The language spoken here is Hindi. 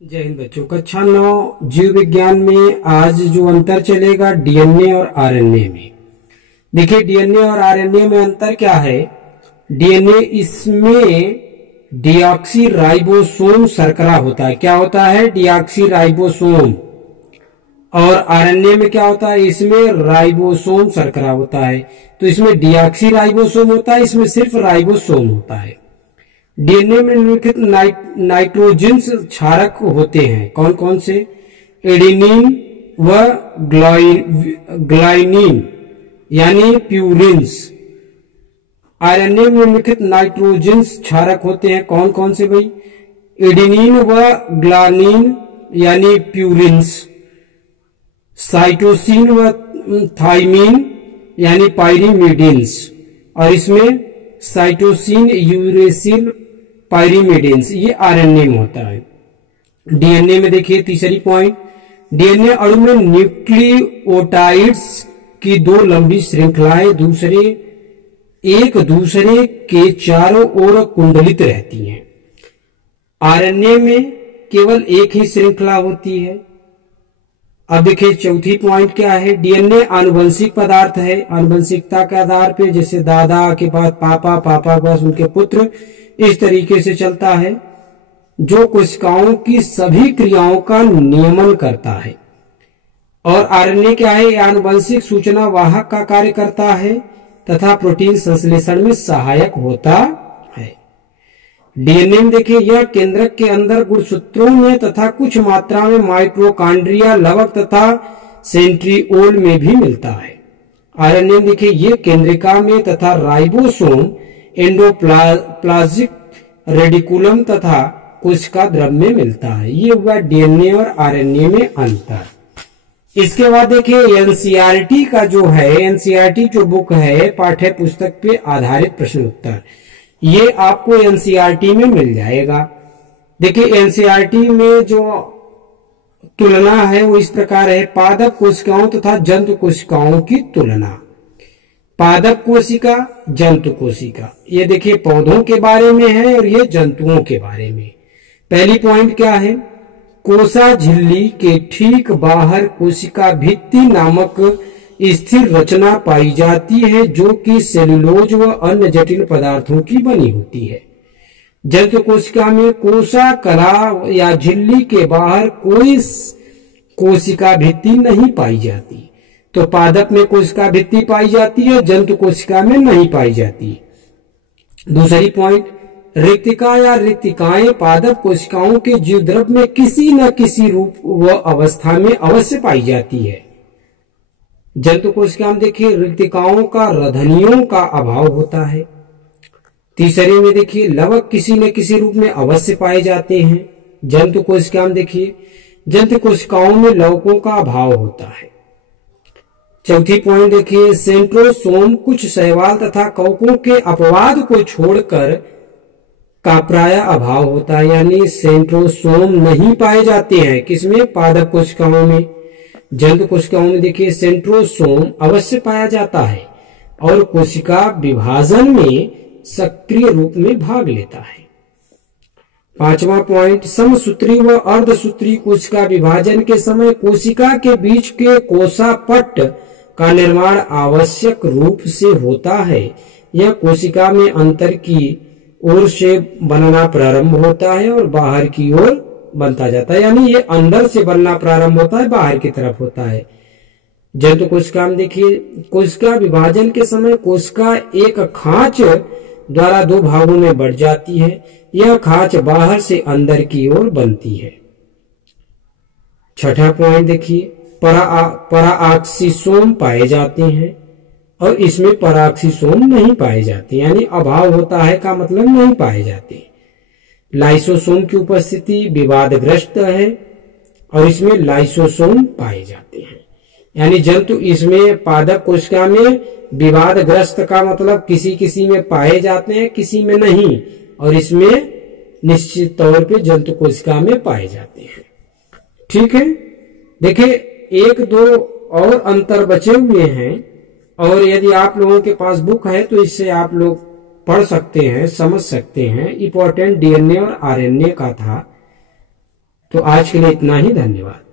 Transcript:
जय हिंद बच्चों। कक्षा 9 जीव विज्ञान में आज जो अंतर चलेगा डीएनए और आरएनए में। देखिए डीएनए और आरएनए में अंतर क्या है। डीएनए इसमें डीऑक्सी राइबोसोम शर्करा होता है। क्या होता है? Deoxy ribosome. और आरएनए में क्या होता है? इसमें राइबोसोम शर्करा होता है। तो इसमें डीऑक्सी राइबोसोम होता है, इसमें सिर्फ राइबोसोम होता है। डीएनए में निम्नलिखित नाइट्रोजन्स क्षारक होते हैं। कौन कौन से? एडेनिन व ग्लाइनिन यानी प्यूरिन्स। आरएनए में निम्नलिखित नाइट्रोजन्स क्षारक होते हैं। कौन कौन से भाई? एडेनिन व ग्लानिन यानी प्यूरिन्स। साइटोसिन व थाइमिन यानी पायरीमिडिन्स। और इसमें साइटोसिन यूरेसिल पायरीमिडिन्स ये आरएनए में होता है। डीएनए में देखिए तीसरी पॉइंट, डीएनए अणु में न्यूक्लियोटाइड्स की दो लंबी श्रृंखलाएं एक दूसरे के चारों ओर कुंडलित रहती हैं। आरएनए में केवल एक ही श्रृंखला होती है। अब देखिए चौथी पॉइंट क्या है। डीएनए आनुवंशिक पदार्थ है। आनुवंशिकता के आधार पे जैसे दादा के बाद पापा, पापा के बाद उनके पुत्र, इस तरीके से चलता है, जो कोशिकाओं की सभी क्रियाओं का नियमन करता है। और आरएनए क्या है? आनुवंशिक सूचना वाहक का कार्य करता है तथा प्रोटीन संश्लेषण में सहायक होता है। डीएनए में देखिए यह केंद्रक के अंदर गुणसूत्रों में तथा कुछ मात्रा में माइटोकॉन्ड्रिया, लवक तथा सेंट्रिओल में भी मिलता है। आरएनए में देखिए ये केंद्रिका में तथा राइबोसोम, एंडोप्लाज्मिक रेडिकुलम तथा कोशिका द्रव में मिलता है। ये हुआ डीएनए और आरएनए में अंतर। इसके बाद देखिए एनसीईआरटी का जो है, एनसीईआरटी जो बुक है पाठ्य पुस्तक पे आधारित प्रश्न उत्तर, ये आपको एनसीईआरटी में मिल जाएगा। देखिए एनसीईआरटी में जो तुलना है वो इस प्रकार है। पादप कोशिकाओं तथा जंतु कोशिकाओं की तुलना। पादप कोशिका, जंतु कोशिका, ये देखिए पौधों के बारे में है और ये जंतुओं के बारे में। पहली पॉइंट क्या है? कोसा झिल्ली के ठीक बाहर कोशिका भित्ति नामक स्थिर रचना पाई जाती है जो कि सेलुलोज व अन्य जटिल पदार्थों की बनी होती है। जंतु कोशिका में कोसा कला या झिल्ली के बाहर कोई कोशिका भित्ति नहीं पाई जाती। तो पादप में कोशिका भित्ति पाई जाती है, जंतु कोशिका में नहीं पाई जाती। दूसरी पॉइंट, रिक्तिका या रिक्तिकाएं पादप कोशिकाओं के जीवद्रव में किसी न किसी रूप व अवस्था में अवश्य पाई जाती है। जंतु कोशिका में देखिए रिक्तिकाओं का, रधनियों का अभाव होता है। तीसरे में देखिए लवक किसी न किसी रूप में अवश्य पाए जाते हैं। जंतु कोशिका में देखिए जंतु कोशिकाओं में लवकों का अभाव होता है। चौथी पॉइंट देखिए सेंट्रोसोम कुछ शैवाल तथा कवकों के अपवाद को छोड़कर का प्राय अभाव होता है, यानी सेंट्रोसोम नहीं पाए जाते हैं। किसमें? पादप कोशिकाओं में। जंतु कोशिकाओं में देखिए सेंट्रोसोम अवश्य पाया जाता है और कोशिका विभाजन में सक्रिय रूप में भाग लेता है। पांचवा पॉइंट, समसूत्री व अर्धसूत्री कोशिका विभाजन के समय कोशिका के बीच के कोशापट्ट का निर्माण आवश्यक रूप से होता है। यह कोशिका में अंतर की ओर से बनना प्रारंभ होता है और बाहर की ओर बनता जाता है, यानी ये अंदर से बनना प्रारंभ होता है, बाहर की तरफ होता है। जंतु कोशिका में देखिए कोशिका विभाजन के समय कोशिका एक खांच द्वारा दो भागों में बढ़ जाती है। यह खांच बाहर से अंदर की ओर बनती है। छठा पॉइंट देखिए पराऑक्सीसोम पाए जाते हैं और इसमें पराऑक्सीसोम नहीं पाए जाते, यानी अभाव होता है का मतलब नहीं पाए जाते। लाइसोसोम की उपस्थिति विवादग्रस्त है और इसमें लाइसोसोम पाए जाते हैं, यानी जंतु इसमें पादप कोशिका में विवादग्रस्त का मतलब किसी किसी में पाए जाते हैं, किसी में नहीं, और इसमें निश्चित तौर पे जंतु कोशिका में पाए जाते हैं। ठीक है, देखिए एक दो और अंतर बचे हुए हैं और यदि आप लोगों के पास बुक है तो इससे आप लोग पढ़ सकते हैं, समझ सकते हैं। इंपॉर्टेंट डीएनए और आरएनए का था। तो आज के लिए इतना ही, धन्यवाद।